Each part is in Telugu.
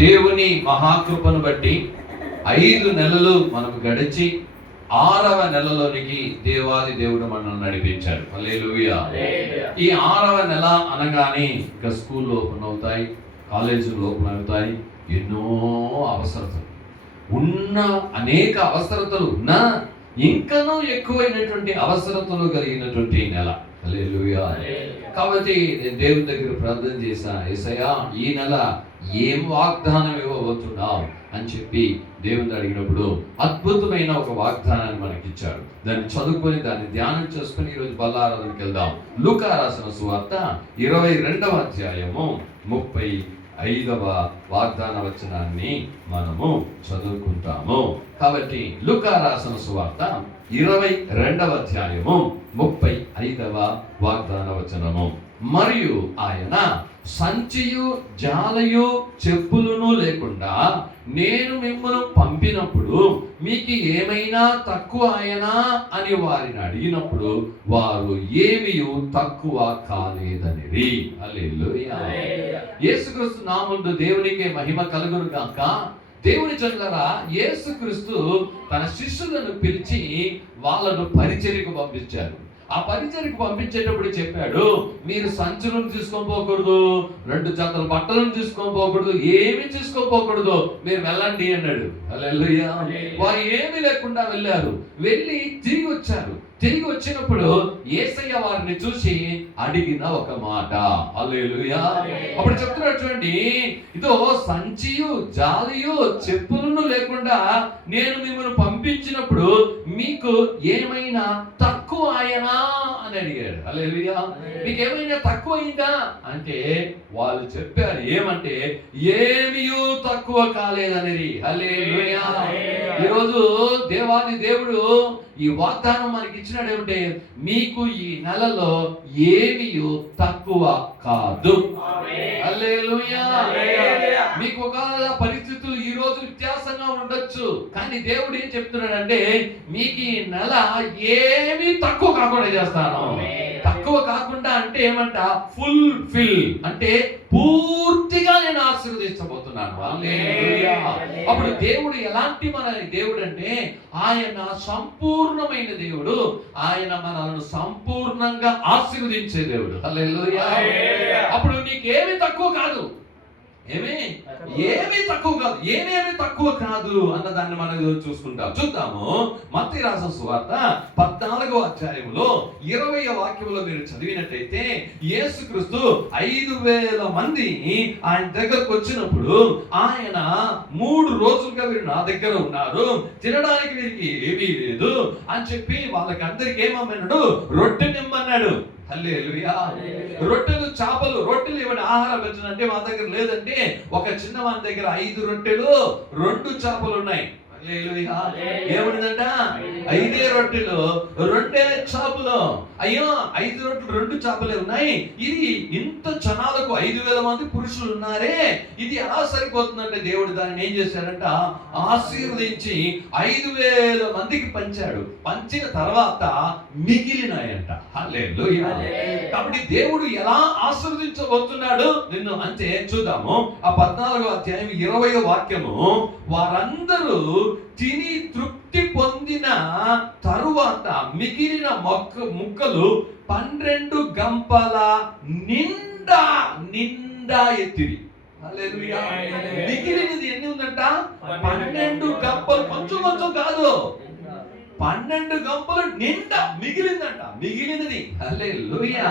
దేవుని మహాకృపను బట్టి 5 నెలలు మనకు గడిచి 6వ నెలలోనికి దేవాది దేవుడు మనల్ని నడిపించాడు. హల్లెలూయా. ఈ 6వ నెల అనగానే ఇంకా స్కూల్ ఓపెన్ అవుతాయి, కాలేజీలు ఓపెన్ అవుతాయి. ఎన్నో అవసరతలు ఉన్న అనేక అవసరతలు ఉన్నా ఇంకనూ ఎక్కువైనటువంటి అవసరతలు కలిగినటువంటి నెల. హల్లెలూయా. కాబట్టి నేను దేవుని దగ్గర ప్రార్థన చేశాను, యేసయ్యా ఈ నెల ఏం వాగ్దానం ఇవ్వబోతున్నావు అని చెప్పి దేవుని అడిగినప్పుడు అద్భుతమైన ఒక వాగ్దానాన్ని మనకిచ్చాడు. దాన్ని చదువుకొని దాన్ని ధ్యానం చేసుకుని ఈరోజు బల్లారాధనకి వెళ్దాం. లూకా రాసిన సువార్త 22వ అధ్యాయము 35వ వాగ్దాన వచనాన్ని మనము చదువుకుంటాము. కాబట్టి లూకా రాసిన సువార్త 22వ అధ్యాయము 35వ వాగ్దాన వచనము. మరియు ఆయన సంచియు జాలయు చెప్పులను లేకుండా నేను మిమ్మల్ని పంపినప్పుడు మీకు ఏమైనా తక్కువ ఆయనా అని వారిని అడిగినప్పుడు వారు ఏమీ తక్కువ కాలేదనిరి. హల్లెలూయా. యేసుక్రీస్తు నామమున దేవునికి మహిమ కలుగును గాక. దేవుని జనులారా, యేసుక్రీస్తు తన శిష్యులను పిలిచి వాళ్ళను పరిచర్యకు పంపించారు. ఆ పరిచర్యకు పంపించేటప్పుడు చెప్పాడు, మీరు సంచులను తీసుకొని పోకూడదు, 2 జతల బట్టలను తీసుకొని పోకూడదు, ఏమి తీసుకోపోకూడదు, మీరు వెళ్ళండి అన్నాడు. హల్లెలూయా. వారు ఏమీ లేకుండా వెళ్ళారు. వెళ్ళి తిరిగి వచ్చారు. తిరిగి వచ్చినప్పుడు యేసయ్య వారిని చూసి అడిగిన ఒక మాట. హల్లెలూయా. అప్పుడు చెప్తున్నాడు చూడండి, ఇదో సంచియు జాలియు చెప్పులను లేకుండా నేను మిమ్మల్ని పంపించినప్పుడు మీకు ఏమైనా తక్కువ ఆయనా అని అడిగాడు. హల్లెలూయా. మీకు ఏమైనా తక్కువ అయిందా అంటే వాళ్ళు చెప్పారు ఏమంటే ఏమీ తక్కువ కాలేదనేది. హల్లెలూయా. ఈరోజు దేవాది దేవుడు ఈ వాగ్దానం మనకి ఇచ్చినాడు ఏమంటే మీకు ఈ నెలలో ఏమీ తక్కువ కాదు. హల్లెలూయా. మీకు ఒకవేళ పరిస్థితులు ఈ రోజు వ్యత్యాసంగా ఉండొచ్చు, కానీ దేవుడు ఏం చెప్తున్నాడంటే మీకు ఈ నెల ఏమీ తక్కువ కాకుండా చేస్తాను. తక్కువ కాకుండా అంటే ఏమంట, ఫుల్ఫిల్ అంటే పూర్తిగా నేను ఆశీర్వదించబోతున్నాను. హల్లెలూయా. అప్పుడు దేవుడు ఎలాంటి మన దేవుడు అంటే ఆయన సంపూర్ణమైన దేవుడు. ఆయన మనల్ని సంపూర్ణంగా ఆశీర్వదించే దేవుడు. హల్లెలూయా. అప్పుడు నీకేమీ తక్కువ కాదు, ఏమీ తక్కువ కాదు, ఏమేమి తక్కువ కాదు అన్న దాన్ని మనం చూసుకుంటాం. చూద్దాము. మత్తయి రాసిన సువార్త 14వ అధ్యాయంలో 20వ వాక్యంలో మీరు చదివినట్టయితే యేసుక్రీస్తు 5,000 మంది ఆయన దగ్గరకు వచ్చినప్పుడు ఆయన 3 రోజులుగా వీరు నా దగ్గర ఉన్నారు, తినడానికి వీరికి ఏమీ లేదు అని చెప్పి వాళ్ళకి అందరికి ఏమన్నాడు, రొట్టె నిమ్మన్నాడు. హల్లెలూయా. రొట్టెలు చేపలు, రొట్టెలు ఇవ్వండి ఆహారం పెట్టనంటే మా దగ్గర లేదంటే ఒక చిన్నవాని దగ్గర 5 రొట్టెలు 2 చేపలు ఉన్నాయి. ఏముందంట, 5 రొట్టెలు 2 చేపలు. అయ్యో 5 రొట్టెలు 2 చేపలే ఉన్నాయి, ఇది ఇంత జనాలకు 5,000 మంది పురుషులు ఉన్నారే, ఇది ఎలా సరిపోతుందంటే దేవుడు దాన్ని ఏం చేశాడంట, ఆశీర్వదించి 5,000 మందికి పంచాడు. పంచిన తర్వాత మిగిలినాయంట. హల్లెలూయా. కాబట్టి దేవుడు ఎలా ఆశీర్వదించబోతున్నాడు నిన్ను అంటే చూద్దాము. ఆ 14వ అధ్యాయం 20వ వాక్యము, వారందరూ తిని తృప్తి పొందిన తరువాత మిగిలిన ముక్కలు 12 గంపల నిండా ఎత్తిరి. హల్లెలూయా. మిగిలినది ఎన్ని ఉందంట, 12 గంపలు. కొంచెం కాదు, 12 గంపలు నిండా మిగిలిందంట. మిగిలినది. హల్లెలూయా.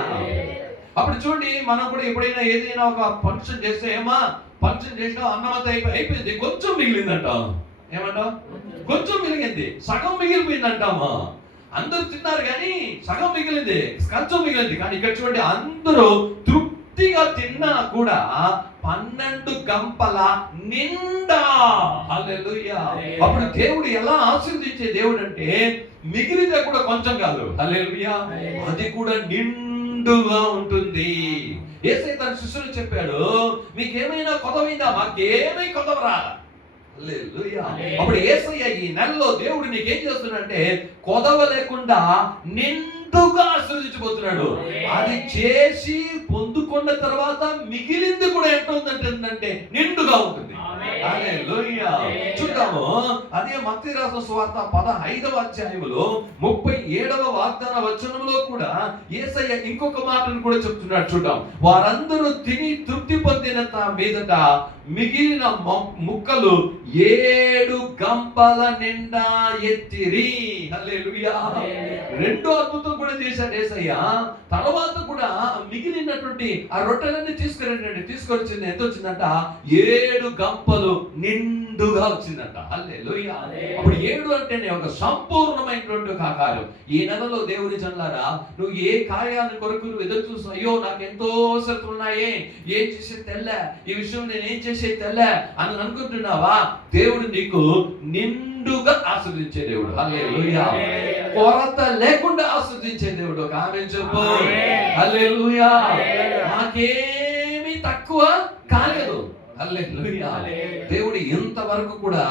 అప్పుడు చూడండి, మనం కూడా ఎప్పుడైనా ఏదైనా ఒక ఫంక్షన్ చేస్తే ఏమా ఫంక్షన్ చేసినా అన్నమంతా అయిపోయింది, కొంచెం మిగిలిందంట. ఏమంటావు, కొంచెం మిగిలింది, సగం మిగిలిపోయింది అంటామా. అందరూ తిన్నారు కానీ సగం మిగిలింది, కొంచెం మిగిలింది. కానీ ఇక్కడ చూడండి, అందరూ తృప్తిగా తిన్నా కూడా 12 గంపల నిండా. హల్లెలూయా. అప్పుడు దేవుడు ఎలా ఆశీర్వదించే దేవుడు అంటే మిగిలితే కూడా కొంచెం కాదు. హల్లెలూయా. అది కూడా నిండుగా ఉంటుంది. యేసయ్య తన శిష్యులకు చెప్పాడు, మీకేమైనా కొదవైందా, మాకేమీ కొదవరా. హల్లెలూయా. అప్పుడు యేసయ్య ఈ నెలలో దేవుడు నీకేం చేస్తున్నాడంటే కొదవ లేకుండా నిండుగా ఆశీర్వదించబోతున్నాడు. అది చేసి పొందుకున్న తర్వాత మిగిలింది కూడా ఎంత ఉందంటే నిండుగా ఉంటుంది. హల్లెలూయా. చూద్దాము అదే మత్తయి రాసిన సువార్త 15వ అధ్యాయములో 37వ వాగ్దాన వచనంలో కూడా యేసయ్య ఇంకొక మాటను కూడా చెప్తున్నాడు. చూద్దాం. వారందరూ తిని తృప్తి పొందిన మీదట మిగిలిన ముక్కలు 7 గంపల నిండా ఎత్తిరి. హల్లెలూయా. రెండో అద్భుతం కూడా చేశాడు యేసయ్య. తర్వాత కూడా మిగిలినటువంటి ఆ రొట్టెలన్నీ తీసుకొచ్చింది. ఎంత వచ్చిందంట? 7 గంపలు నిండుగా వచ్చిందంట. హల్లెలూయా. అప్పుడు 7 అంటేనే ఒక సంపూర్ణమైనటువంటి ఒక కార్యం. ఈ నెలలో దేవుని జనులారా, నువ్వు ఏ కార్యాన్ని కొరకు నువ్వు ఎదురు చూస్తావు? అయ్యో నాకు ఎంతో శ్రద్ధలు ఉన్నాయే, ఏం చేసే తెల్ల, ఈ విషయం నేను ఏం చేసే తెల్ల అని అనుకుంటున్నావా? దేవుడు నీకు నిండుగా ఆస్వాదించే దేవుడు. హల్లెలూయా. కొరత లేకుండా ఆస్వాదించే దేవుడు. ఒక ఆమేన్ చెప్పు. హల్లెలూయా. నాకేమీ తక్కువ కాలేదు. హల్లెలూయా. దేవుడు ఇంతవరకు కూడా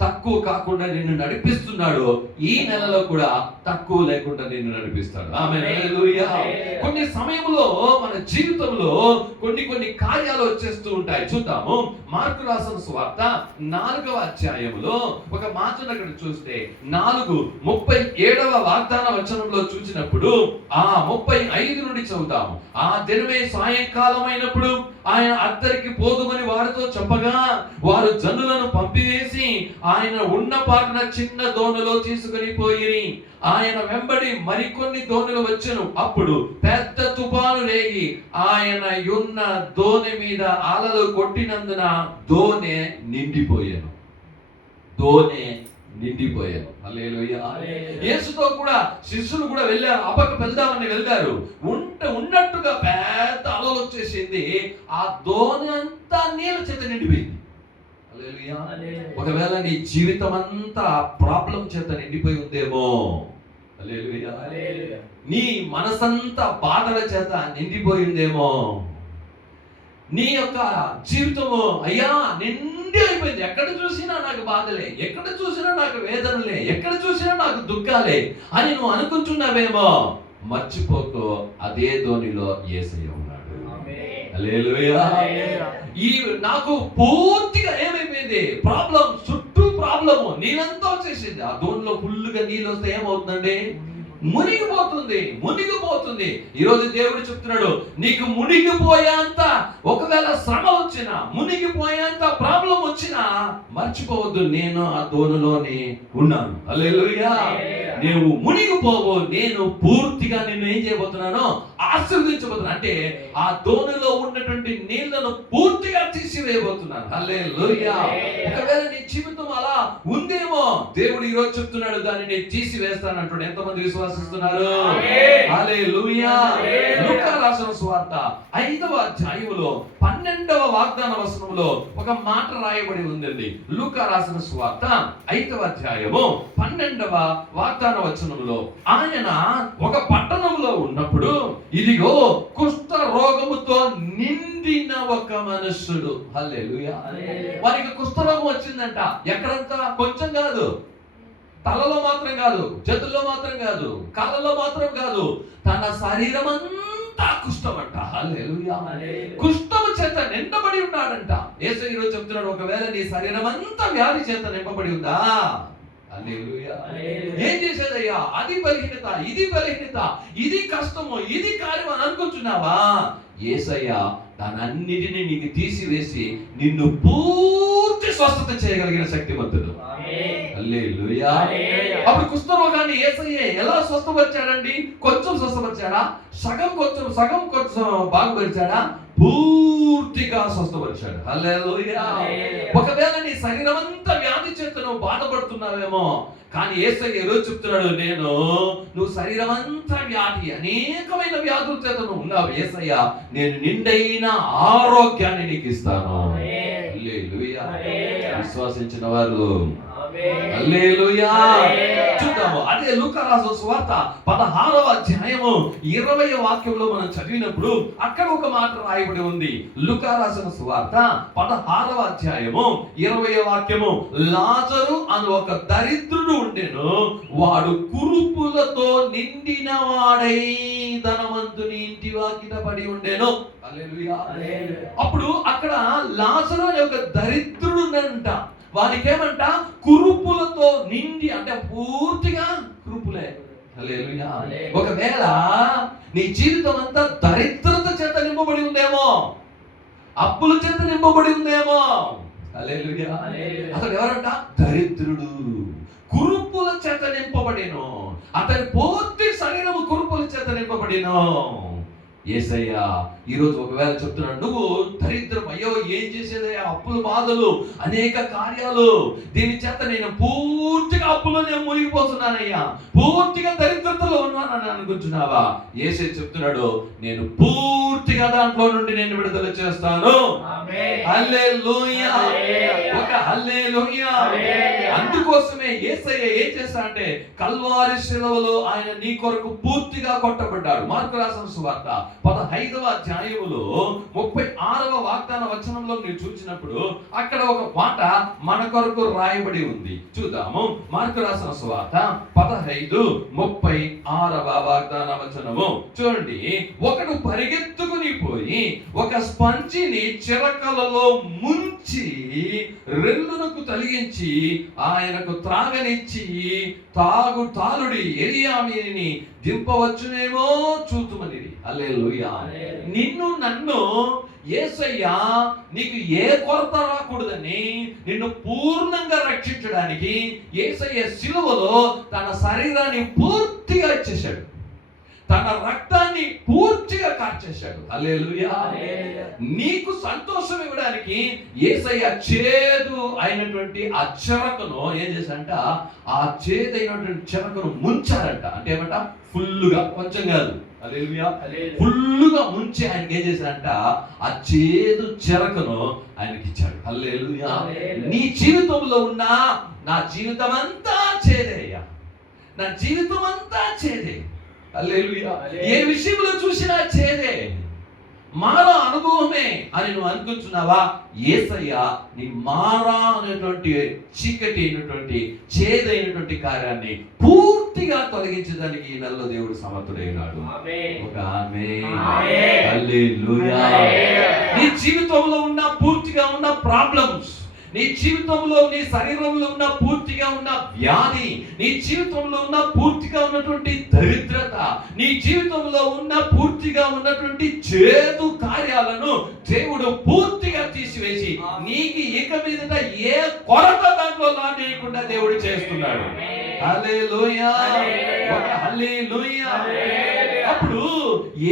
తక్కువ కాకుండా నిన్ను నడిపిస్తున్నాడు. ఈ నెలలో కూడా తక్కువ లేకుండా నిన్ను నడిపిస్తాడు. ఆమేన్. హల్లెలూయా. కొన్ని సమయంలో మన జీవితంలో కొన్ని కార్యాలు వచ్చేస్తూ ఉంటాయి. చూద్దాము. మార్కు రాసిన సువార్త 4వ అధ్యాయంలో ఒక మాటను అక్కడ చూస్తే 4:37వ వాగ్దాన వచనంలో చూసినప్పుడు ఆ 35 నుండి చదువుతాము. ఆ దినమే సాయంకాలం అయినప్పుడు ఆయన అద్దరికి పోదుమని వారితో చెప్పగా వారు జనులను పంపివేసి ఆయన ఉన్న పాటన చిన్న దోణిలో తీసుకుని పోయిరి. ఆయన వెంబడి మరికొన్ని దోణులు వచ్చెను. అప్పుడు పెద్ద తుఫాను రేగి ఆయన ఉన్న దోణి మీద అలలు కొట్టినందున దోణి నిండిపోయాను. హల్లెలూయా. యేసుతో కూడా శిష్యులు కూడా వెళ్ళారు. అప్పకు వెళ్దామని వెళ్తారు. ఉన్నట్టుగా పెద్ద అలలు వచ్చేసింది. ఆ దోణి అంతా నీళ్ళ చేత నిండిపోయింది. హల్లెలూయా. ఒకవేళ నీ జీవితం అంతా ప్రాబ్లం చేత నిండిపోయి ఉందేమో. హల్లెలూయా. నీ మనసంతా బాధల చేత నిండిపోయిందేమో. నీ యొక్క జీవితము అయ్యా నిండి అయిపోయింది. ఎక్కడ చూసినా నాకు బాధలే, ఎక్కడ చూసినా నాకు వేదనలే, ఎక్కడ చూసినా నాకు దుఃఖాలే అని నువ్వు అనుకుంటున్నావేమో. మర్చిపోతూ అదే ధోనిలో యేసయ్య ఉన్నాడు. హల్లెలూయా. ఈ నాకు పూర్తిగా ఏమైపోయింది? ప్రాబ్లం, చుట్టూ ప్రాబ్లము, నీళ్ళంతా వచ్చేసింది. ఆ ధోనిలో ఫుల్గా నీళ్ళు వస్తే ఏమవుతుందండి? మునిగిపోతుంది. ఈరోజు దేవుడు చెప్తున్నాడు, నీకు మునిగిపోయేంత ఒకవేళ శ్రమ వచ్చినా, మునిగిపోయేంత ప్రాబ్లం వచ్చినా మర్చిపోవద్దు, నేను ఆ దోణిలోనే ఉన్నాను. హల్లెలూయా. నువ్వు మునిగిపోవు, నేను పూర్తిగా నిన్ను ఏం చేయబోతున్నాను? ఆశీర్వదించబోతున్నాను. అంటే ఆ దోణిలో ఉన్నటువంటి నీళ్లను పూర్తిగా తీసివేయబోతున్నాను. హల్లెలూయా. ఒకవేళ నీ జీవితం అలా ఉందేమో, దేవుడు ఈరోజు చెప్తున్నాడు దాన్ని నేను తీసివేస్తానంటాడు. ఎంతమంది విశ్వాసిస్తున్నారు? హల్లెలూయా. లూకా రాసిన సువార్త 5వ అధ్యాయములో 12వ వాగ్దాన వచనములో ఒక మాట రాయబడి ఉందండి. లూకా రాసిన సువార్త 5వ అధ్యాయము 12వ వాగ్దాన వచనములో ఆయన ఒక పట్టణంలో ఉన్నప్పుడు ఇదిగో కుష్ఠ రోగముతో నిండిన ఒక మనుష్యుడు. హల్లెలూయా. వారికి కుష్ఠరోగం వచ్చిందంట. ఎక్కడంతా? కొంచెం కాదు, తలలో మాత్రం కాదు, చేతుల్లో మాత్రం కాదు, కాళ్ళలో మాత్రం కాదు, తన శరీరం అంతా కుష్ఠం అంట. హల్లెలూయా. కుష్ఠము చేత నింపబడి ఉన్నాడంట. యేసు ఈరోజు చెప్తున్నాడు, ఒకవేళ నీ శరీరం అంతా వ్యాధి చేత నింపబడి ఉందా? హల్లెలూయా. ఏం చేసేదయ్యా? అది బలహీనత, ఇది బలహీనత, ఇది కష్టము, ఇది కార్యం అని అనుకుంటున్నావా? యేసయ్య దానన్నిటిని నీకు తీసివేసి నిన్ను పూర్తి స్వస్థత చేయగలిగిన శక్తిమంతుడు. హల్లెలూయా. అప్పుడు కుష్ఠరోగాన్ని యేసయ్య ఎలా స్వస్థపరిచాడండి? కొంచెం స్వస్థపరిచాడా? సగం కొంచెం బాగుపరిచాడా? పూర్తిగా స్వస్థపరిచాడు. హల్లెలూయా. ఒకవేళ నీ శరీరం అంతా వ్యాధి చేత నువ్వు బాధపడుతున్నావేమో, కానీ యేసయ్య ఈరోజు చెప్తున్నాడు, నువ్వు శరీరం అంతా వ్యాధి, అనేకమైన వ్యాధుల చేత నువ్వు ఉన్నావు. యేసయ్య నేను నిండైన ఆరోగ్యాన్ని నీకు ఇస్తాను. హల్లెలూయా. విశ్వసించిన వారు హల్లెలూయా. చూద్దాము. అదే లూకా రాసిన సువార్త 16వ అధ్యాయము 20వ వాక్యంలో మనం చదివినప్పుడు అక్కడ ఒక మాట రాయబడి ఉంది. లూకా రాసిన సువార్త 16వ అధ్యాయము 20వ వాక్యము, లాజరు అను ఒక దరిద్రుడు ఉండెను, వాడు కురుపులతో నిండిన వాడై ధనవంతుని ఇంటి వాకిట పడి ఉండెను. హల్లెలూయా. అప్పుడు అక్కడ లాజరు అనే ఒక దరిద్రుడు ఉండంట. వానికేమంట, కురుపులతో నిండి, అంటే పూర్తిగా కురుపులే. హల్లెలూయా. ఒకవేళ నీ జీవితం అంతా దరిద్రత చేత నింపబడి ఉందేమో, అప్పుల చేత నింపబడి ఉందేమో. హల్లెలూయా. అతడు ఎవరంట? దరిద్రుడు, కురుపుల చేత నింపబడిను. అతని పూర్తి శరీరము కురుపుల చేత నింపబడిను. యేసయ్య ఈరోజు ఒకవేళ చెప్తున్నాడు, నువ్వు దరిద్రం, అయ్యో ఏం చేసేదయ్యా, అప్పుల బాధలు, అనేక కార్యాలు, దీని చేత నేను పూర్తిగా అప్పులో నేను మునిగిపోతున్నానయ్యా, పూర్తిగా దరిద్రతలో ఉన్నానని అనుకుంటున్నావా? యేసయ్య చెప్తున్నాడు, నేను పూర్తిగా దాంట్లో నుండి నేను విడుదల చేస్తాను. హల్లెలూయా. ఒక హల్లెలూయా. అందుకోసమే యేసయ్య ఏం చేస్తా అంటే, కల్వారి శిలువలో ఆయన నీ కొరకు పూర్తిగా కొట్టబడ్డాడు. మార్కు రాసిన సువార్త 15వ అధ్యాయములో 36వ వాగ్దాన వచనంలో మీరు చూసినప్పుడు అక్కడ ఒక మాట మన కొరకు రాయబడి ఉంది. చూద్దాము. మార్కు రాసిన సువార్త 15:36వ వాగ్దాన వచనము చూడండి. ఒకడు పరిగెత్తుకుని పోయి ఒక స్పంజిని చిరకలలో ముంచి రెల్లునకు తలిగించి ఆయనకు త్రాగనిచ్చి తాలుడి ఎలియామీని దింపవచ్చునేమో చూతుమనిది. హల్లెలూయా. నిన్ను నన్ను యేసయ్య నీకు ఏ కొరత రాకూడదని నిన్ను పూర్ణంగా రక్షించడానికి యేసయ్య శిలువలో తన శరీరాన్ని పూర్తిగా ఇచ్చేశాడు, తన రక్తాన్ని పూర్తిగా కార్చేశాడు. హల్లెలూయా. నీకు సంతోషం ఇవ్వడానికి యేసయ్య చేదు అయినటువంటి ఆ చెరకును ఏం చేశాడంట, ఆ చేదైనటువంటి చెరకును ముంచారంట. అంటే ఏమంట, ఫుల్లుగా, కొంచెం కాదు. హల్లెలూయా. ఫుల్లుగా ముంచి ఆయనకి ఏం చేశాడంట, ఆ చేదు చెరకును ఆయనకి ఇచ్చాడు. హల్లెలూయా. నీ జీవితంలో ఉన్న నా జీవితం అంతా చేదే అయ్యా, నా జీవితం అంతా చేదే. హల్లెలూయా. ఏ విషయంలో చూసినా చేదే, మారా అనుభవమే అని నువ్వు అనుకుంటున్నావా? యేసయ్య నీ మారా అనేటువంటి చీకటి అయినటువంటి చేదైనటువంటి కార్యాన్ని పూర్తిగా తొలగించడానికి ఈ నెలలో దేవుడు సమర్థుడైనాడు. ఒక ఆమేన్. హల్లెలూయా. నీ జీవితంలో ఉన్న పూర్తిగా ఉన్న ప్రాబ్లమ్స్, నీ జీవితంలో, నీ శరీరంలో ఉన్న పూర్తిగా ఉన్న వ్యాధి, నీ జీవితంలో ఉన్న పూర్తిగా ఉన్నటువంటి దరిద్రత, నీ జీవితంలో ఉన్న పూర్తిగా ఉన్నటువంటి చేదు కార్యాలను దేవుడు పూర్తిగా తీసివేసి నీకు ఇక మీదట ఏ కొరత దాంట్లో లాగేయకుండా దేవుడు చేస్తున్నాడు. హల్లెలూయా. ఒక హల్లెలూయా. అప్పుడు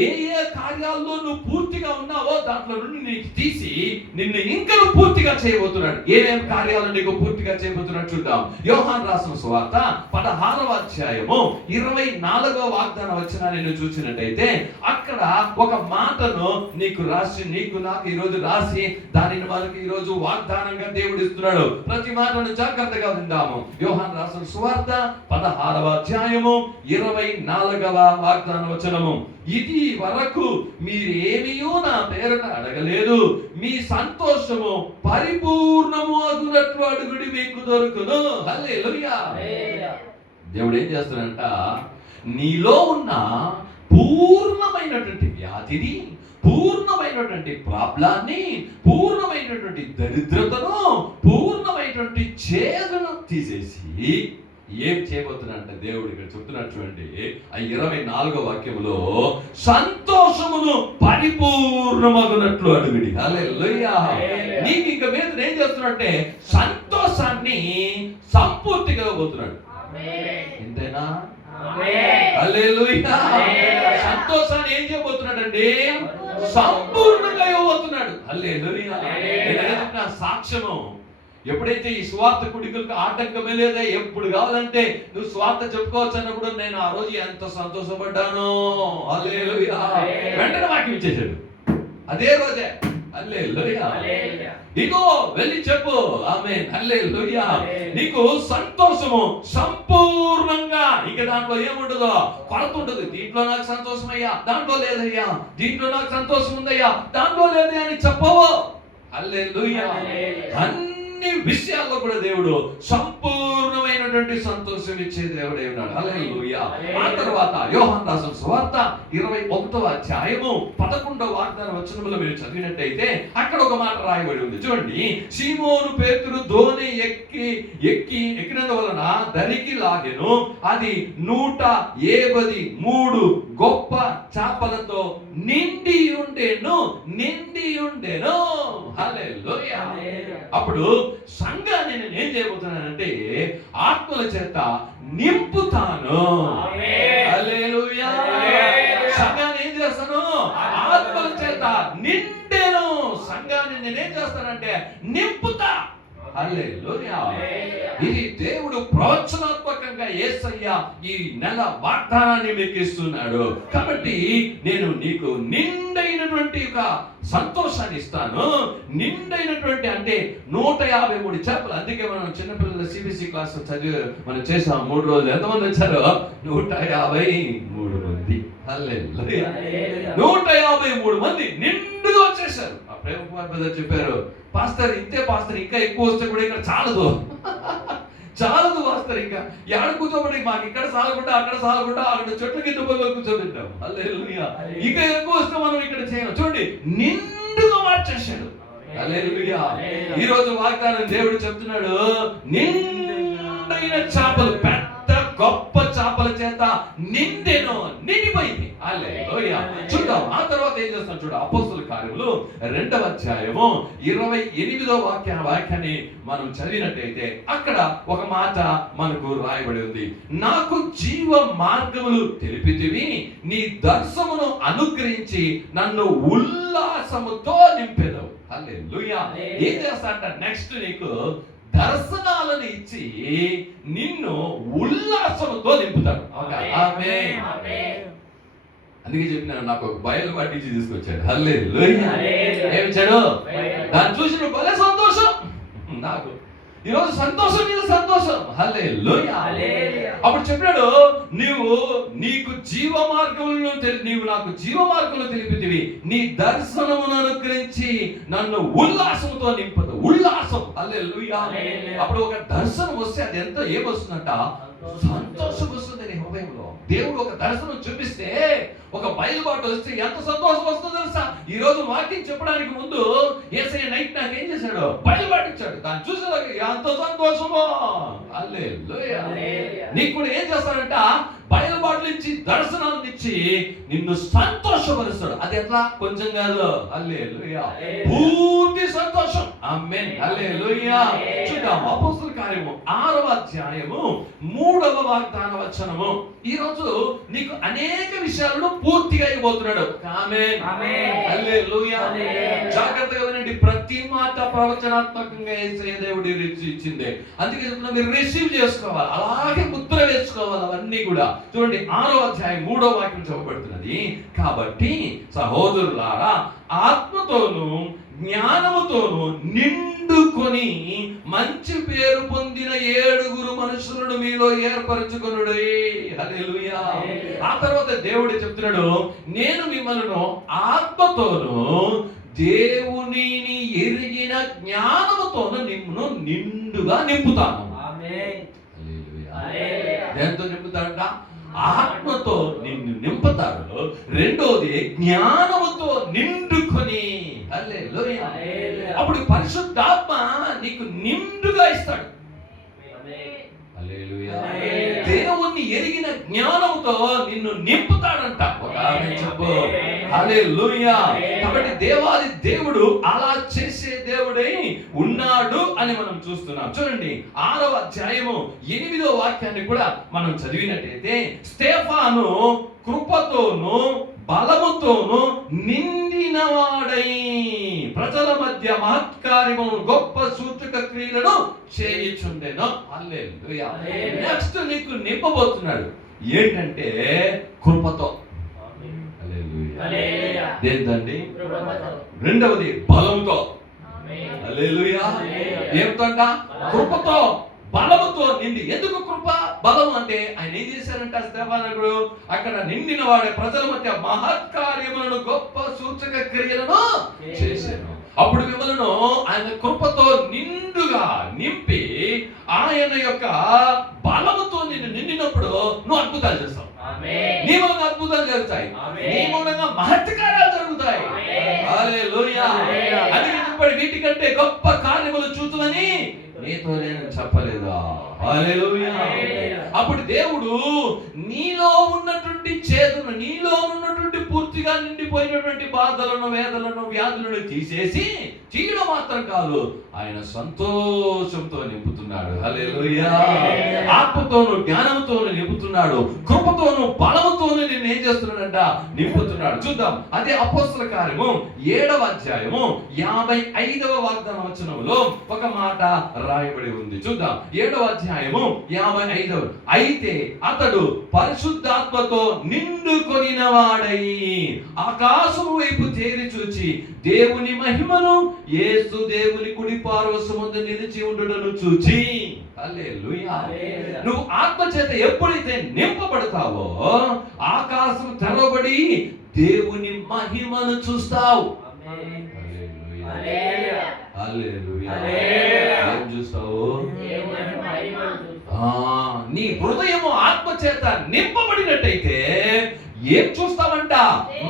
ఏ ఏ కార్యాల్లో నువ్వు పూర్తిగా ఉన్నావో దాంట్లో నుండి నీకు తీసి నిన్ను ఇంకా పూర్తిగా చేయబోతున్నాడు. ఏమేమి కార్యాలు నీకు పూర్తిగా చేయబోతున్నాడు చూద్దాం. యోహాను రాసిన సువార్త 16వ అధ్యాయము 24వ వాగ్దాన వచనాన్ని నేను చూసినట్టయితే అక్కడ ఒక మాటను నీకు రాసి, నీకు నాకు ఈరోజు రాసి దానిని మనకి ఈరోజు వాగ్దానంగా దేవుడు ఇస్తున్నాడు. ప్రతి మాటను జాగ్రత్తగా విందాము. యోహాను రాసిన సువార్త 16వ అధ్యాయము 24వ వాగ్దాన వచనము. ఇది వరకు మీరేమియో నా పేరున అడగలేదు, మీ సంతోషము పరిపూర్ణము అగునట్లు అడుగుడి మీకు దొరుకును. హల్లెలూయా. దేవుడు ఏం చేస్తాడంట, నీలో ఉన్న పూర్ణమైనటువంటి వ్యాధిని, పూర్ణమైనటువంటి ప్రాబ్లాన్ని, పూర్ణమైనటువంటి దరిద్రతను, పూర్ణమైనటువంటి చేదును తీసేసి ఏం చేయబోతున్నాడంటే దేవుడు ఇక్కడ చెప్తున్నాడు చూడండి. ఆ 24వ వాక్యములో సంతోషమును పరిపూర్ణమగునట్లు అడుగుడి. హల్లెలూయా. నీకు ఇంక మీద ఏం చేస్తున్నాడంటే సంతోషాన్ని సంపూర్తిగా ఇవ్వబోతున్నాడు. ఇంతేనా? హల్లెలూయా. సంతోషాన్ని ఏం చేయబోతున్నాడండి? సంపూర్ణంగా ఇవ్వబోతున్నాడు. హల్లెలూయా. నా సాక్ష్యము, ఎప్పుడైతే ఈ స్వార్థ కుడికలకు ఆటంకమే లేదా, ఎప్పుడు కావాలంటే నువ్వు స్వార్థ చెప్పుకోవచ్చు అన్నప్పుడు నేను ఆ రోజు ఎంత సంతోషపడ్డాను. హల్లెలూయా. వెంటనే వాక్యం ఇచ్చేసాడు అదే రోజే. హల్లెలూయా. ఇగో వెళ్ళి చెప్పు. ఆమేన్. హల్లెలూయా. నీకు సంతోషము సంపూర్ణంగా, ఇక దాంట్లో ఏముండదో, కొరత ఉండదు. దీంట్లో నాకు సంతోషం అయ్యా, దాంట్లో లేదయ్యా, దీంట్లో నాకు సంతోషం ఉందయ్యా, దాంట్లో లేదే అని చెప్పవు. హల్లెలూయా. అన్ని విషయాల్లో కూడా దేవుడు సంపూర్ణమైన నిండైనటువంటి సంతోషం ఇచ్చే దేవుడే ఉన్నాడు. హల్లెలూయా. ఆ తర్వాత యోహాను రాసిన సువార్త 21వ అధ్యాయము 11వ వాగ్దాన వచనములో మీరు చదివినట్టయితే అక్కడ ఒక మాట రాయబడి ఉంది. చూడండి, సీమోను పేతురు దోణి ఎక్కినందువలన దరికి లాగెను, అది 153 గొప్ప చేపలతో నిండి ఉండెను. హల్లెలూయా. అప్పుడు సంఘాన్ని నేను ఏం చేయబోతున్నానంటే ఆత్మల చేత నింపుతాను. హల్లెలూయా. సంఘాన్ని ఏం చేస్తాను? ఆత్మల చేత నిండెను. సంఘాన్ని నేనేం చేస్తానంటే నింపుతా. హల్లెలూయా. ఇది దేవుడు ప్రవచనాత్మకంగా యేసయ్య ఈ నెల వాగ్దానాన్ని మీకు ఇస్తున్నాడు. కాబట్టి నేను నీకు నిండైనటువంటి ఒక సంతోషాన్ని ఇస్తాను. నిండైనటువంటి అంటే 153 చేపలు. అందుకే మనం చిన్నపిల్లల సిబిసి క్లాస్ చదివి మనం చేసాం 3 రోజులు. ఎంతమంది వచ్చారు? 153 మంది. హల్లెలూయా. 153 మంది నిండుగా వచ్చేసారు. ఆ ప్రేమ కుమార్ బ్రదర్ చెప్పారు, పాస్టర్ ఇంతే పాస్టర్, ఇంకా ఎక్కువ వస్తే కూడా ఇక్కడ చాలదు పాస్టర్, ఇంకా ఎక్కడ కూర్చోబడి మాకు ఇక్కడ సాలకుండా అక్కడ చెట్ల కింద పోయి కూర్చోబెట్టాం. హల్లెలూయా. ఇంకా ఎక్కువ వస్తే మనం ఇక్కడ చేయను. చూడండి, నిండుగా మార్చేశాడు. హల్లెలూయా. ఈ రోజు వాగ్దానం దేవుడు చెప్తున్నాడు, నిండైన చేపలు, పెద్ద గొప్ప చేపల చేత నిండిపోయింది. హల్లెలూయా. చూద్దాం ఆ తర్వాత ఏం చేస్తాం. చూడు, అపోస్తలుల కార్యములు 2వ అధ్యాయము 28వ వాక్యాన్ని మనం చదివినట్టయితే అక్కడ ఒక మాట మనకు రాయబడి ఉంది. నాకు జీవ మార్గములు తెలిపితివి, నీ దర్శనమును అనుగ్రహించి నన్ను ఉల్లాసముతో నింపెదవు. హల్లెలూయా. ఏం చేస్తాడంట? నెక్స్ట్ నీకు దర్శనాలను ఇచ్చి నిన్ను ఉల్లాసంతో నింపుతాడు. ఆమేన్. అందుకే చెప్పినాను, నాకు ఒక బయలు పట్టించి తీసుకొచ్చాడు. హల్లెలూయా. ఏమిచ్చాడు? దాన్ని చూసి నువ్వు భలే సంతోషం. నాకు ఈరోజు సంతోషం మీద సంతోషం. హల్లెలూయా. అప్పుడు చెప్పాడు, నీకు జీవ మార్గములను నీవు నాకు జీవ మార్గములు తెలిపితివి, నీ దర్శనమును అనుగ్రహించి నన్ను ఉల్లాసంతో నింపదు. ఉల్లాసం. హల్లెలూయా. అప్పుడు ఒక దర్శనం వస్తే అది ఎంత ఏమొస్తుందంట? సంతోషం వస్తుంది నీ హృదయంలో. దేవుడు ఒక దర్శనం చూపిస్తే, ఒక బయలుబాటు వస్తే ఎంత సంతోషం వస్తుందో తెలుసా? ఈ రోజు వాక్యం చెప్పడానికి ముందు యేసయ్య నైట్ నాకు ఏం చేశాడు? బయలుబాటిచ్చాడు. దాన్ని చూసేలాగా ఎంత సంతోషమో. హల్లెలూయా. నీకు కూడా ఏం చేస్తాడంట? బయలుబాటులు ఇచ్చి, దర్శనాలను ఇచ్చి నిన్ను సంతోషపరుస్తాడు. అది ఎట్లా? కొంచెం కాదు. హల్లెలూయా. పూర్తి సంతోషం. ఆమేన్. హల్లెలూయా. చూద్దాం అపోస్తలుల కార్యము 6వ అధ్యాయము 3వ వాగ్దాన వచనము. ఈ రోజు నీకు అనేక విషయాలను పూర్తిగా ఇవ్వబోతున్నాడు. ఆమేన్. హల్లెలూయా. జాగ్రత్తగా వినండి. ప్రతి మాట ప్రవచనాత్మకంగా యేసయ్య దేవుడు ఇచ్చిందే. అందుకే చెప్తున్నా, మీరు రిసీవ్ చేసుకోవాలి, అలాగే ముద్ర వేసుకోవాలి. అవన్నీ కూడా చూడండి, 6వ అధ్యాయం 3వ వాక్యం చెప్పబడుతున్నది. కాబట్టి సహోదరులారా, ఆత్మతోను జ్ఞానముతోను నిండుకొని మంచి పేరు పొందిన 7 మనుషులను మీలో ఏర్పరచుకొనుడి. హల్లెలూయా. ఆ తర్వాత దేవుడు చెప్తున్నాడు, నేను మిమ్మల్ని ఆత్మతోను దేవునిని ఎరిగిన జ్ఞానముతోను నిన్ను నిండుగా నింపుతాను. దేంతో నింపుతాడంట? ఆత్మతో నిన్ను నింపుతాడు. రెండోది జ్ఞానముతో నిండుకొని. హల్లెలూయా. అప్పుడు పరిశుద్ధాత్మ నీకు నిండుగా ఇస్తాడు. హల్లెలూయా. దేవుణ్ణి ఎరిగిన జ్ఞానముతో నిన్ను నింపుతాడంట. చెప్పు హల్లెలూయా. కాబట్టి దేవాది దేవుడు అలా చేసే దేవుడై ఉన్నాడు అని మనం చూస్తున్నాం. చూడండి, 6వ అధ్యాయము 8వ వాక్యాన్ని కూడా మనం చదివినట్టయితే, స్టెఫాను కృపతోను బలముతోను నిండినవాడై ప్రజల మధ్య మహత్కార్యమును గొప్ప సూచక క్రియలను చేయుచుండెను. హల్లెలూయా. నెక్స్ట్ నీకు నింపబోతున్నాడు. ఏంటంటే కృపతో. హల్లెలూయా. దేంతండి? రెండవది బలంతో. హల్లెలూయా. ఏమిటంట? కృపతో బలముతో నిండి. ఎందుకు కృప బలం అంటే ఆయన ఏం చేశారంట? స్టెఫాను అక్కడ నిండిన వాడే ప్రజల మధ్య మహత్కార్యములను గొప్ప సూచక క్రియలను చేశాను. అప్పుడు మిమ్మల్ని ఆయన కృపతో నిండుగా నింపి ఆయన యొక్క మహత్కార్యాలు జరుగుతాయి. హల్లెలూయా. అందుకే చెప్పాడు, వీటికంటే గొప్ప కార్యములు చూతులని నీతో నేను చెప్పలేదా? హల్లెలూయా. అప్పుడు దేవుడు నీలో ఉన్నటువంటి చేదును, నీలో ఉన్నటువంటి పూర్తిగా నిండిపోయినటువంటి బాధలను, వేదనలను, వ్యాధులను తీసేసి చీడ మాత్రం కాదు, ఆయన సంతోషంతో నింపుతున్నాడు. హల్లెలూయా. ఆత్మతోను, జ్ఞానంతోను నింపుతున్నాడు, కృపతోను, బలముతోను నిన్ను ఏం చేస్తున్నాడంట? నింపుతున్నాడు. చూద్దాం. అదే అపోస్తల కార్యము 7వ అధ్యాయము 55వ వాగ్దాన వచనంలో ఒక మాట రాయబడి ఉంది. చూద్దాం. 7వ అధ్యాయము 55. అయితే అతడు పరిశుద్ధాత్మతో నిండుకొనిన వాడై ఆకాశము వైపు తేరి చూచి దేవుని మహిమను, యేసు దేవుని కుడి పార్శ్వమందు నిలిచి ఉండుటను చూచి. హల్లెలూయా. నువ్వు ఆత్మ చేత ఎప్పుడైతే నింపబడతావో ఆకాశం తెరవబడి దేవుని మహిమను చూస్తావు. ఏం చూస్తావు? నీ హృదయము ఆత్మ చేత నింపబడినట్టయితే ఏం చూస్తావంట?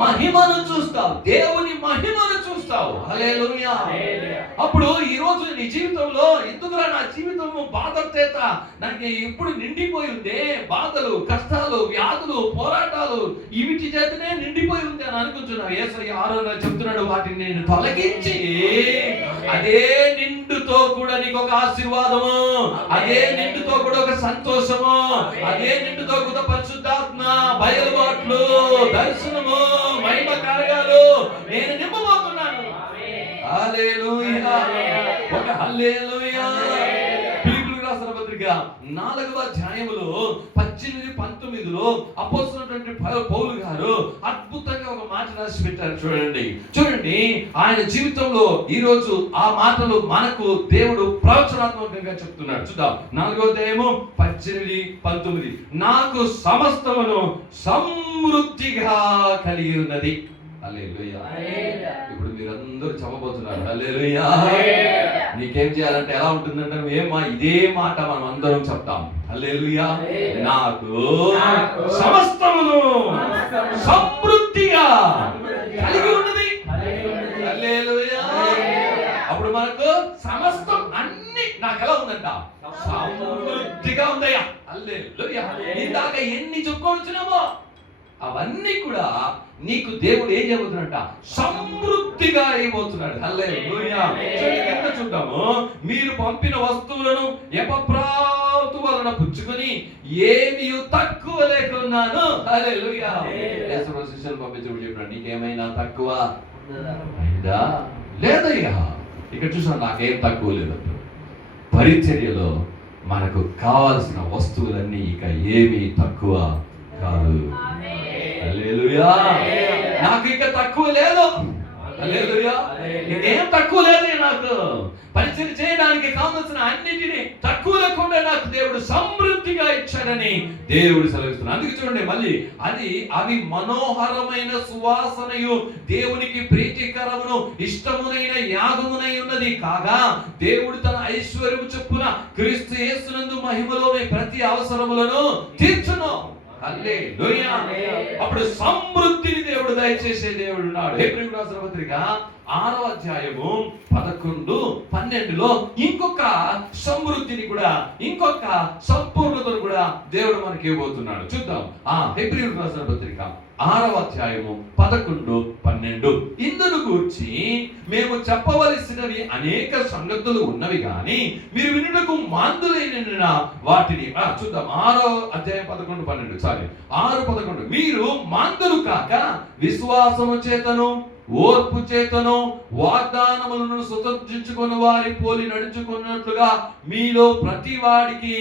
మహిమను చూస్తావు, దేవుని మహిమను చూస్తావు. హల్లెలూయా. అప్పుడు ఈ రోజు నీ జీవితంలో ఎందుకురా నా జీవితము బాధ చేత నాకు ఎప్పుడు నిండిపోయి ఉందే, బాధలు, కష్టాలు, వ్యాధులు, పోరాటాలు వీటి చేతనే నిండిపోయి ఉంది అని అనుకుంటున్నావు. యేసయ్య 6వ చెప్తున్నాడు, వాటిని నేను తొలగించి అదే నిండుతో కూడా నీకు ఒక ఆశీర్వాదము, అదే నిండుతో కూడా ఒక సంతోషము, అదే నిండుతో కూడా పరిశుద్ధాత్మ, బయలుబాట్లు, దర్శనము, మహిమ కార్యాలు నేను నింపబోతున్నాను. హల్లెలూయా. ఒక హల్లెలూయా. ఫిలిప్పీయులకు రాసిన పత్రిక 4వ అధ్యాయములో 18-19లో అపోస్తలుడైన పౌలు గారు అద్భుతంగా ఒక మాట రాసి పెట్టారు. చూడండి ఆయన జీవితంలో ఈ రోజు ఆ మాటలు మనకు దేవుడు ప్రవచనాత్మకంగా చెప్తున్నాడు. చూద్దాం. 4వ అధ్యాయము 18-19. నాకు సమస్తమును సమృద్ధిగా కలిగి ఉన్నది. హల్లెలూయా. ఇప్పుడు మీరందరూ చెప్పబోతున్నారు హల్లెలూయా. నీకేం చేయాలంటే ఎలా ఉంటుందంటే, ఏమా ఇదే మాట మనం అందరం చెప్తాం. హల్లెలూయా. నాకు సమస్తమును సమృద్ధిగా కలిగి ఉన్నది. హల్లెలూయా. అప్పుడు మనకు సమస్తం అన్ని నాకు ఎలా ఉందంట? సమృద్ధిగా ఉందయ్యా. హల్లెలూయా. ఇందాక ఎన్ని చెప్పుకొచ్చినామో అవన్నీ కూడా నీకు దేవుడు ఏం చేయబోతున్నాడంట? సమృద్ధిగా అయిపోతున్నాడు. హల్లెలూయా. చూద్దాము. మీరు పంపిన వస్తువులను ఎపఫ్రాతు వలన పుచ్చుకొని ఏమీ తక్కువ లేకున్నాను. హల్లెలూయా. యేసు శిష్యులను పంపించినప్పుడు చెప్పాడు, నీకేమైనా తక్కువ లేదయ్యా. ఇక్కడ చూసాను, నాకేం తక్కువ లేదు. పరిచర్యలో మనకు కావాల్సిన వస్తువులన్నీ ఇక ఏమీ తక్కువ కాదు. హల్లెలూయా. నాకు ఇక తక్కువ లేదు. హల్లెలూయా. ఏం తక్కువ లేదు. నాకు పరిచయం చేయడానికి కావాల్సిన అన్నిటినీ తక్కువ లేకుండా నాకు దేవుడు సమృద్ధిగా ఇచ్చాడని దేవుడు సెలవిస్తున్నాడు. అందుకే చూడండి మళ్ళీ అవి మనోహరమైన సువాసనయు దేవునికి ప్రీతికరమును ఇష్టమునైన యాగమునై ఉన్నది కాగా దేవుడు తన ఐశ్వర్యము చొప్పున క్రీస్తు యేసునందు మహిమలోని ప్రతి అవసరములను తీర్చును. హల్లెలూయా. అప్పుడు సమృద్ధిని దేవుడు దయచేసే దేవుడు ఉన్నాడు. హెబ్రీయులకు రాసిన పత్రిక 6వ అధ్యాయము 11-12లో ఇంకొక సమృద్ధిని కూడా, ఇంకొక సంపూర్ణతను కూడా దేవుడు మనకి ఇవ్వబోతున్నాడు. చూద్దాం. హెబ్రీయులకు రాసిన పత్రిక 6వ అధ్యాయము 11-12. ఇందును గూర్చి మేము చెప్పవలసినవి అనేక సంగతులు ఉన్నవి గాని మీరు వినుటకు మాందులైన వాటిని చూద్దాం. 6వ అధ్యాయం 11-12. 6:11. మీరు మాందులు కాక విశ్వాసము చేతను ఓర్పు చేతను వాగ్దానములను స్వతంత్రించుకుని వారి పోలి నడుచుకున్నట్లుగా మీలో ప్రతి వాడికి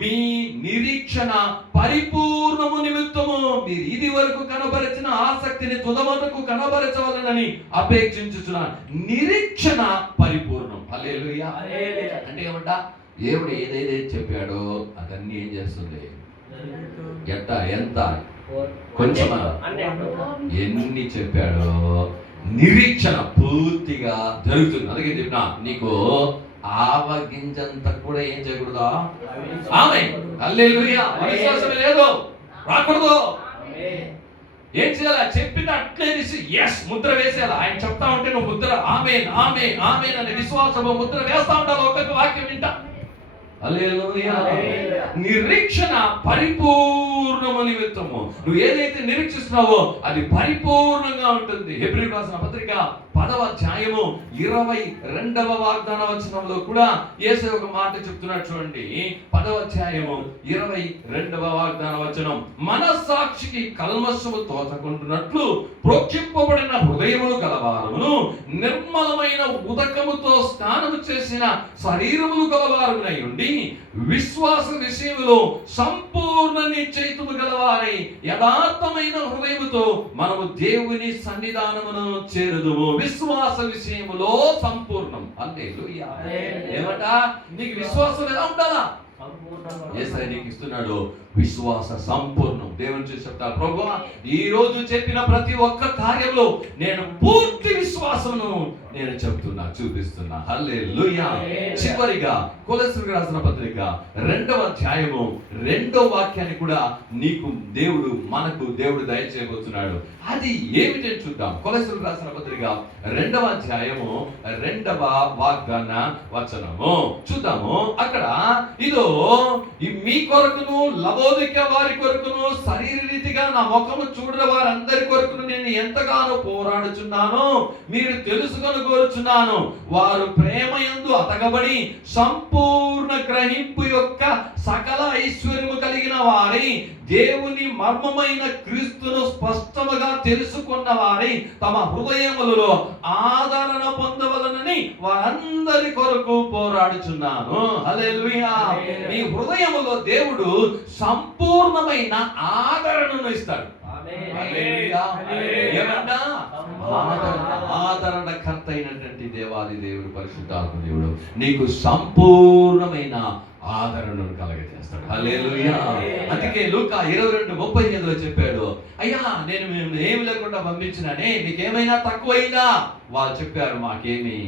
మీ నిరీక్షణ పరిపూర్ణము నిమిత్తము మీరు ఇది వరకు కనబరిచిన ఆసక్తిని తుదమటుకు కనబరచవలనని అపేక్షించుచున్నాను. నిరీక్షణ పరిపూర్ణం. హల్లెలూయా. అంటే ఏమంట? దేవుడు ఏదైతే చెప్పాడో అదన్నీ ఏం చేస్తుంది? ఎంత కొంచెం ఎన్ని చెప్పాడో నిరీక్షణ పూర్తిగా జరుగుతుంది. అందుకే చెప్పిన నీకు ఆవగింజంత కూడా ఏం చేయకూడదు. ఆమేన్. హల్లెలూయా. అవిశ్వాసమే లేదు, రాకూడదు. ఏం చేయాలి? చెప్పింది అట్లే ఎస్ ముద్ర వేసేయాలి. ఆయన చెప్తా ఉంటే నువ్వు ముద్ర ఆమేన్ ఆమేన్ ఆమేన్ అనే విశ్వాసము ముద్ర వేస్తా ఉండాలి. ఒక్కొక్క వాక్యం వింటా. హల్లెలూయా. నిరీక్షణ పరిపూర్ణము నిమిత్తము. నువ్వు ఏదైతే నిరీక్షిస్తున్నావో అది పరిపూర్ణంగా ఉంటుంది. హెబ్రీయులకు రాసిన పత్రిక 10వ అధ్యాయము 22వ వాగ్దాన వచనంలో కూడా యేసు ఒక మాట చెప్తున్నాడు చూడండి. 10వ అధ్యాయము 22వ వాగ్దాన వచనం, మనస్సాక్షికి కల్మషము తోచకుంటున్నట్లు ప్రోక్షింపబడిన హృదయములు గలవారును నిర్మలమైన ఉదకముతో స్నానము చేసిన శరీరములు గలవారునై ఉండి విశ్వాస విషయములో సంపూర్ణ నిశ్చయితము గలవారై యథార్థమైన హృదయముతో మనము దేవుని సన్నిధానమును చేరుదుము. విశ్వాస విషయములో సంపూర్ణం. హల్లెలూయా. ఏమట? నీకు విశ్వాసం ఎలా ఉండాలా? యేసయ్య నీకు ఇస్తున్నాడు విశ్వాస సంపూర్ణం. దేవుని చూసి చెప్తారు, ప్రభువా ఈ రోజు చెప్పిన ప్రతి ఒక్క కార్యంలో నేను పూర్తి విశ్వాసమును నేను చెప్తున్నా, చూపిస్తున్నా. హల్లెలూయా. చివరిగా కొలొస్సీయులకు రాసిన పత్రిక 2వ అధ్యాయము 2వ వాక్యాన్ని కూడా నీకు మనకు దేవుడు దయచేయబోతున్నాడు. అది ఏమిటని చూద్దాం. కొలొస్సీయులకు రాసిన పత్రిక 2వ అధ్యాయము 2వ వాగ్దాన వచనము చూద్దాము. అక్కడ ఇదో మీ కొరకును లవోదిక వారి కొరకును శరీర రీతిగా నా ముఖము చూడని వారందరి కొరకును నేను ఎంతగానో పోరాడుచున్నాను మీరు తెలుసుకొని కోరుచున్నాను. వారు ప్రేమ యందు అతకబడి సంపూర్ణ గ్రహింపు యొక్క సకల ఐశ్వర్యము కలిగిన వారి దేవుని మర్మమైన క్రీస్తును స్పష్టముగా తెలుసుకున్న వారి తమ హృదయములలో ఆదరణ పొందవలనని వారందరి కొరకు పోరాడుచున్నాను. హల్లెలూయా. నీ హృదయములో దేవుడు సంపూర్ణమైన ఆదరణను ఇస్తాడు. ఆదరణకర్త అయినటువంటి దేవాది దేవుడు పరిశుద్ధాత్మ దేవుడు నీకు సంపూర్ణమైన ఆదరణను కలగజేస్తాడు. హల్లెలూయా. అందుకే లూకా 22:35లో చెప్పాడు, అయ్యా నేను ఏమి లేకుండా పంపించినానే, నీకేమైనా తక్కువైందా? వాళ్ళు చెప్పారు, మాకేమీ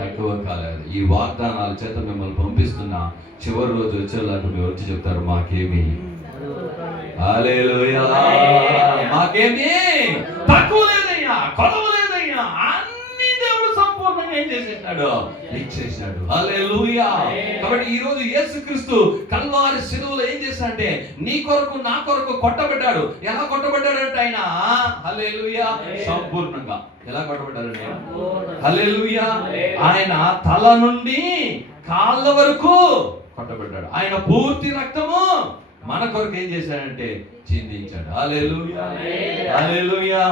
తక్కువ కాలేదు. ఈ వాగ్దానాల చేత మిమ్మల్ని పంపిస్తున్నా, చివరి రోజు వచ్చేలాంటి మీరు వచ్చి చెప్తారు, మాకేమీ హల్లెలూయా మాకేమీ తక్కువ లేదయ్యా, కొలవ లేదయ్యా, అన్ని దేవుడు సంపూర్ణంగా ఏం చేసేసాడు, ఇచ్చేసాడు. హల్లెలూయా. కాబట్టి ఈ రోజు యేసుక్రీస్తు కల్వారి శిలువలో ఏం చేశాడంటే నీ కొరకు నా కొరకు కొట్టబడ్డాడు. ఎలా కొట్టబడ్డాడంటే ఆయన హల్లెలూయా సంపూర్ణంగా. ఎలా కొట్టబడ్డాడంటే హల్లెలూయా ఆయన తల నుండి కాళ్ళ వరకు కొట్టబడ్డాడు. ఆయన పూర్తి రక్తము మన కొరకు ఏం చేశాడంటే చిందించాడు. హల్లెలూయా హల్లెలూయా.